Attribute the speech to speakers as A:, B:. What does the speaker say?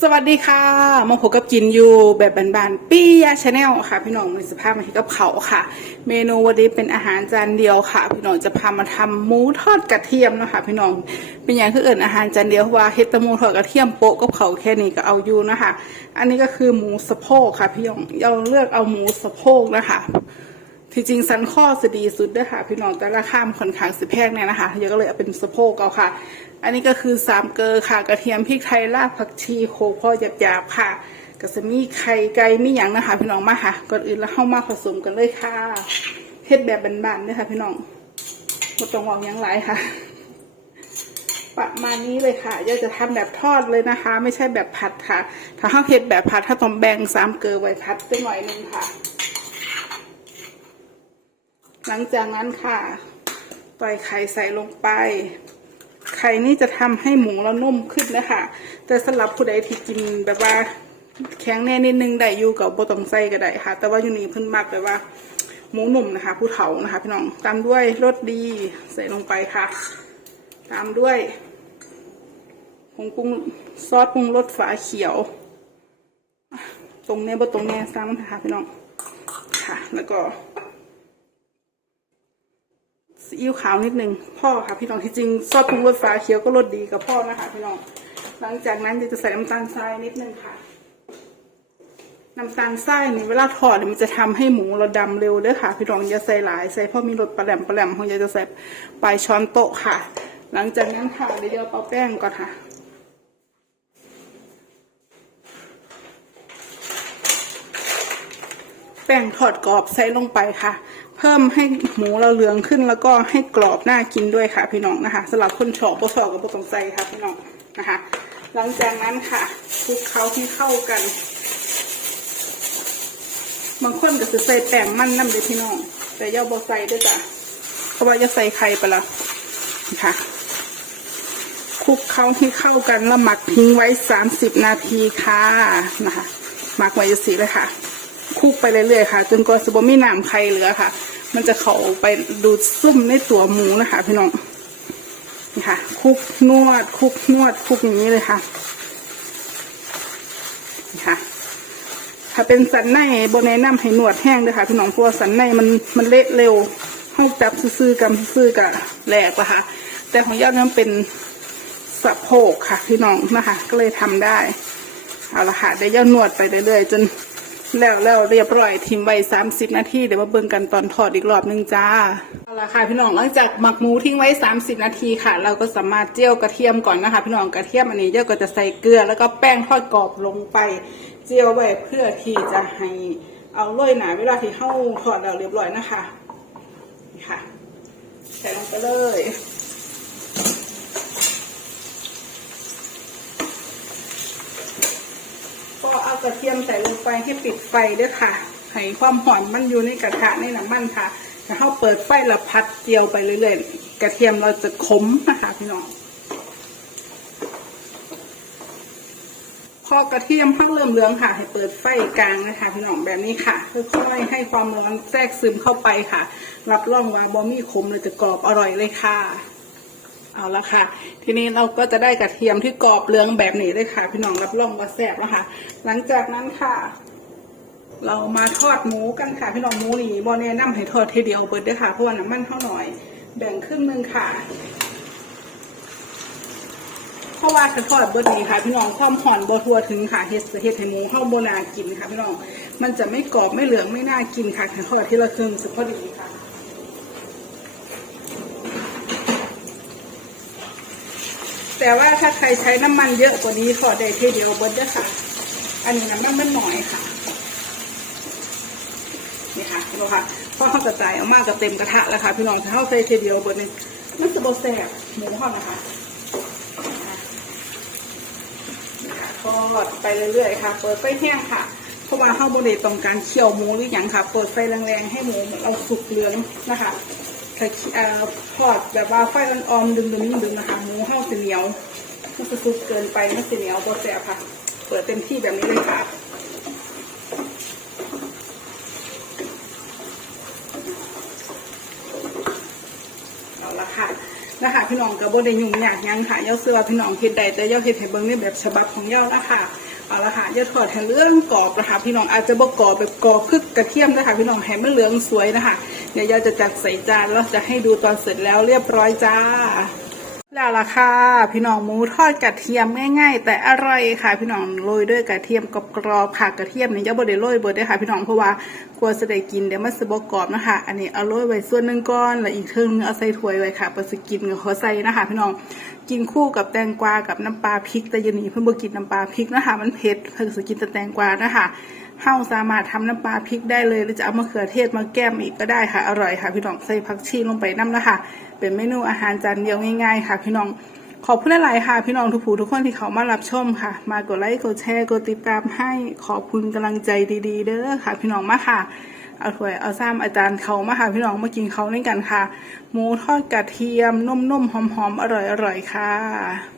A: สวัสดีค่ะมาพบกับกินอยู่แบบบานๆปี้ยาชาแนลค่ะ พี่น้องมีสภาพมาที่กับเขาค่ะ เมนูวันนี้เป็นอาหารจานเดียวค่ะ พี่น้องจะพามาทำหมูทอดกระเทียมนะคะพี่น้องเป็นอย่างคือเอื่นอาหารจานเดียวว่าเฮ็ดแตะหมูทอดกระเทียมโปะกับเขาแค่นี้ก็เอาอยู่นะคะ อันนี้ก็คือหมูสะโพกค่ะ พี่น้องเราเลือกเอาหมูสะโพกนะคะ ที่จริงสันข้อสดีสุดด้วยค่ะ พี่น้องแต่ราคามันค่อนข้างสิแพงเนี่ยนะคะเดี๋ยวก็เลยเอาเป็นสะโพกเอาค่ะ อันนี้ก็คือสามเกลอค่ะ กระเทียมพริกไทยรากผักชีโขลกพอหยาบๆค่ะก็จะมีไข่ไก่มีอย่างนะคะ พี่น้องมาค่ะก่อนอื่นแล้วเข้ามาผสมกันเลยค่ะเฮ็ดแบบบานๆเนี่ยค่ะ พี่น้องไม่ต้องหวังยังไรค่ะ ประมาณนี้เลยค่ะอยากจะทำแบบทอดเลยนะคะ ไม่ใช่แบบผัดค่ะ ถ้าข้าเผ็ดแบบผัดถ้าต้องแบ่งสามเกลือไว้ผัดสักหน่อยนึงค่ะ หลังจากนั้นค่ะปล่อยไข่ใส่ลงไป ไข่นี่จะทำให้หมูเรานุ่มขึ้นนะคะ แต่สำหรับผู้ใดที่กินแบบว่าแข็งแน่นิดนึงได้อยู่กับโบตองไส้ก็ได้ค่ะ แต่ว่าอยู่นี่เพิ่นมักแบบว่า หมูหนุ่มนะคะ ผู้เฒ่านะคะ พี่น้องตามด้วยรสดีใส่ลงไปค่ะ ตามด้วยผงปรุงซอสปรุงรสฝาเขียว ตรงเนี้ยบตรงเนี้ยซ้ำนะคะพี่น้องค่ะ แล้วก็ อิ๊วขาวนิดนึงพ่อค่ะพี่น้องที่จริงซอสปรุงรสฟ้าเขียวก็รสดีกับพ่อนะคะพี่น้องหลังจากนั้นจะใส่น้ำตาลทรายนิดนึงค่ะน้ำตาลทรายนี่เวลาทอดเนี่ยมันจะทำให้หมูเราดำเร็วเด้อค่ะ พี่น้องอย่าใส่หลายใส่พราะมีรสปลาแหลมปลาแหลมของยาจะใส่ปลายช้อนโต๊ะค่ะ หลังจากนั้นค่ะเดี๋ยวเอาแป้งก่อนค่ะ แป้งทอดกรอบใส่ลงไปค่ะ พิ่มให้หมูเราเหลืองขึ้นแล้วก็ให้กรอบน่ากินด้วยค่ะพี่น้องนะคะสำหรับคนชอบบ่ชอบก็บ่ต้องใส่ค่ะพี่น้องนะคะ หลังจากนั้นค่ะคลุกเคล้าให้เข้ากัน บางคนก็จะใส่แป้งมันน้ำเด้พี่น้องแต่ย่าบ่ใส่ด้วยจ้ะเพราะว่าจะใส่ไข่ไปละนะคะคลุกเคล้าให้เข้ากันแล้วหมักทิ้งไว้สามสิบนาทีค่ะนะคะหมักไว้จะสีเลยค่ะคลุกไปเรื่อยๆค่ะ จนกว่าจะบ่มีน้ำไข่เหลือค่ะ มันจะเขาไปดูดซุ่มในตัวหมูนะคะ พี่น้องนี่ค่ะคลุกนวดคลุกนวดคลุกอย่างนี้เลยค่ะนี่ค่ะ ถ้าเป็นสันในบนแนะนำให้นวดแห้งด้วยค่ะพี่น้องเพราะสันในมันมันเละเร็วห้องจับซื่อๆกำซื่อๆกับแหลกอะค่ะ แต่ของยอดนั้นเป็นสะโพกค่ะ พี่น้องนะคะ ก็เลยทำได้ เอาละค่ะเดี๋ยวยอดนวดไปเรื่อยๆจน แล้วแล้วเรียบร้อยทิ้งไว้สามสิบนาทีเดี๋ยวมาเบิ่งกันตอนทอดอีกรอบหนึงจ้าเอาละค่ะพี่น้องหลังจากหมักหมูทิ้งไว้สามสิบนาทีค่ะ เราก็สามารถเจียวกระเทียมก่อนนะคะ พี่น้องกระเทียมอันนี้เจ้าก็จะใส่เกลือแล้วก็แป้งทอดกรอบลงไป เจียวไว้เพื่อที่จะให้เอาโรยหนาเวลาที่เข้าทอดแล้วเรียบร้อยนะคะนี่ค่ะใส่ลงไปเลย ก็เอากระเทียมใส่ลง ไปให้ปิดไฟด้วยค่ะ ให้ความหอมมันอยู่ในกระทะในน้ำมันค่ะ ถ้าเราเปิดไฟแล้วพัดเจียวไปเรื่อยๆ กระเทียมเราจะขมนะคะพี่น้อง พอกระเทียมพักเริ่มเหลืองค่ะ ให้เปิดไฟกลางนะคะพี่น้องแบบนี้ค่ะค่อยๆให้ความร้อนแทรกซึมเข้าไปค่ะ รับรองว่าบะหมี่ขมเลยจะกรอบอร่อยเลยค่ะ เอาละค่ะ ทีนี้เราก็จะได้กระเทียมที่กรอบเหลืองแบบนี้เลยค่ะ พี่น้องรับรองว่าแซ่บแล้วค่ะหลังจากนั้นค่ะ เรามาทอดหมูกันค่ะ พี่น้องหมูนี่บอแนะนำให้ทอดทีเดียวเบิดด้วยค่ะเพราะว่าน้ำมันเท่าหน่อย แบ่งครึ่งหนึงค่ะเพราะว่าจะทอดบิดนี้ค่ะ พี่น้องความหอนบทัวถึงค่ะเฮ็ดเฮ็ดให้หมูเข้าโบนากินค่ะ พี่น้องมันจะไม่กรอบไม่เหลืองไม่น่ากินค่ะถ้าทอดที่ละครึ่งสุดพอดีค่ะ แต่ว่าถ้าใครใช้น้ำมันเยอะกว่านี้ทอดได้ทีเดียวเบิดเด้อค่ะ อันนี้น้ำมันมันน้อยค่ะ นี่ค่ะพี่น้องค่ะพอเขากระจายออกมากกับเต็มกระทะแล้วค่ะ พี่น้องถ้าเขาใส่ทีเดียวเบิดนี่มันจะบแซ่บหมูทอดนะคะทอดไปเรื่อยๆค่ะ เปิดไฟแห้งค่ะ เพราะว่าข้าวบริเวณต้องการเคี่ยวหมูหรืออย่างค่ะ เปิดไฟแรงๆให้หมูเราสุกเหลืองนะคะ ถ้าทอดแบบว่าไฟอ่อนๆดึงๆดึงๆนะคะหมูข้าวสีเหนียวมันจะสุกเกินไปมันสีเหนียวบแซ่บค่ะ เปิดเต็มที่แบบนี้เลยค่ะเอาละค่ะนะคะพี่น้องก็บ่ได้ยุ่งยากยังค่ะเย้าเสื้อพี่น้องเฮ็ดได้แต่เย้าเฮ็ดให้เบิ่งในแบบฉบับของเย้านะคะเอาละค่ะเย้าทอดให้เหลืองกรอบนะคะพี่น้องอาจจะบ่กรอบแบบกรอบคือกระเทียมนะคะพี่น้องให้มันเหลืองสวยนะคะ เดี๋ยวยาจะจัดใส่จานแล้วจะให้ดูตอนเสร็จแล้วเรียบร้อยจ้าแล้วล่ะค่ะ พี่น้องหมูทอดกระเทียมง่ายๆ แต่อร่อยค่ะ พี่น้องโรยด้วยกระเทียมกรอบๆค่ะกระเทียมเนี่อย่าบ่ได้โรยเบิดได้ค่ะ พี่น้องเพราะว่ากลัวจะได้กินเดี๋ยวมันสิบกรอบนะคะ อันนี้เอาโรยไว้ส่วนหนึ่งก้อนแล้วอีกครึ่งนึงเอาใส่ถ้วยไว้ค่ะเพื่อสิกินกับขาใส่นะคะ พี่น้องกินคู่กับแตงกวากับน้ำปลาพริกแต่ยันนี้เพิ่นบ่กินน้ำปลาพริกนะคะ มันเผ็ดเพิ่นสกินแต่แตงกวานะคะ เฮาสามารถทำน้ำปลาพริกได้เลย หรือจะเอามะเขือเทศมาแก้มอีกก็ได้ค่ะ อร่อยค่ะ พี่น้องใส่ผักชีลงไปน้ำนะคะเป็นเมนูอาหารจานเดียวง่ายๆ ค่ะ พี่น้องขอบคุณหลายๆค่ะ พี่น้องทุกผู้ทุกคนที่เขามารับชมค่ะ มากดไลค์กดแชร์กดติดตามให้ขอบคุณกำลังใจดีๆ เด้อค่ะ พี่น้องมาค่ะเอาถ้วยเอาซ้ำอาจารย์เขามาค่ะพี่น้องมากินเขาด้วยกันค่ะหมูทอดกระเทียมนุ่มๆหอมๆอร่อยๆค่ะ